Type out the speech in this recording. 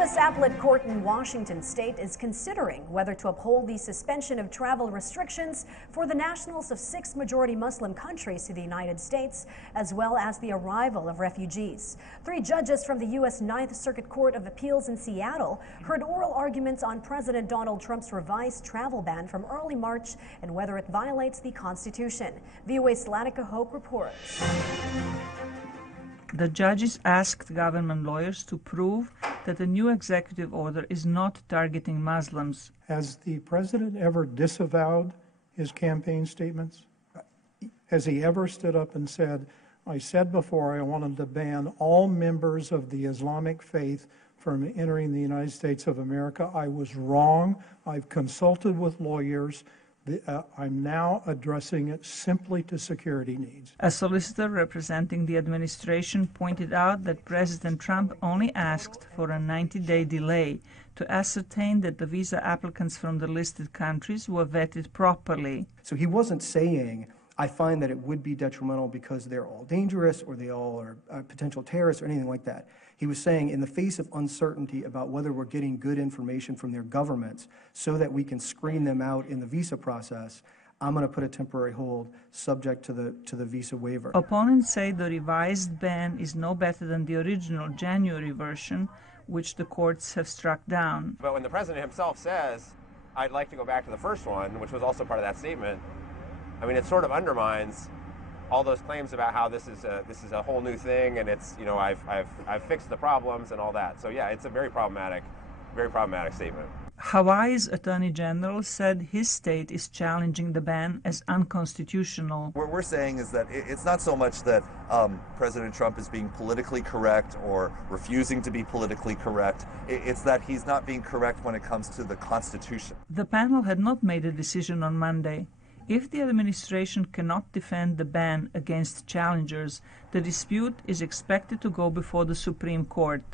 U.S. Appellate Court in Washington state is considering whether to uphold the suspension of travel restrictions for the nationals of 6 majority Muslim countries to the United States, as well as the arrival of refugees. 3 judges from the U.S. Ninth Circuit Court of Appeals in Seattle heard oral arguments on President Donald Trump's revised travel ban from early March and whether it violates the Constitution. VOA's Slanica Hoke reports. The judges asked government lawyers to prove that the new executive order is not targeting Muslims. Has the president ever disavowed his campaign statements? Has he ever stood up and said, I said before I wanted to ban all members of the Islamic faith from entering the United States of America? I was wrong. I've consulted with lawyers. I'm now addressing it simply to security needs. A solicitor representing the administration pointed out that President Trump only asked for a 90-day delay to ascertain that the visa applicants from the listed countries were vetted properly. So he wasn't saying, I find that it would be detrimental because they're all dangerous or they all are potential terrorists or anything like that. He was saying, in the face of uncertainty about whether we're getting good information from their governments so that we can screen them out in the visa process, I'm going to put a temporary hold subject to the visa waiver. Opponents say the revised ban is no better than the original January version, which the courts have struck down. But when the president himself says, I'd like to go back to the first one, which was also part of that statement, I mean, it sort of undermines all those claims about how this is a whole new thing, and it's, you know, I've fixed the problems and all that. So yeah, it's a very problematic statement. Hawaii's Attorney General said his state is challenging the ban as unconstitutional. What we're saying is that it's not so much that President Trump is being politically correct or refusing to be politically correct. It's that he's not being correct when it comes to the Constitution. The panel had not made a decision on Monday. If the administration cannot defend the ban against challengers, the dispute is expected to go before the Supreme Court.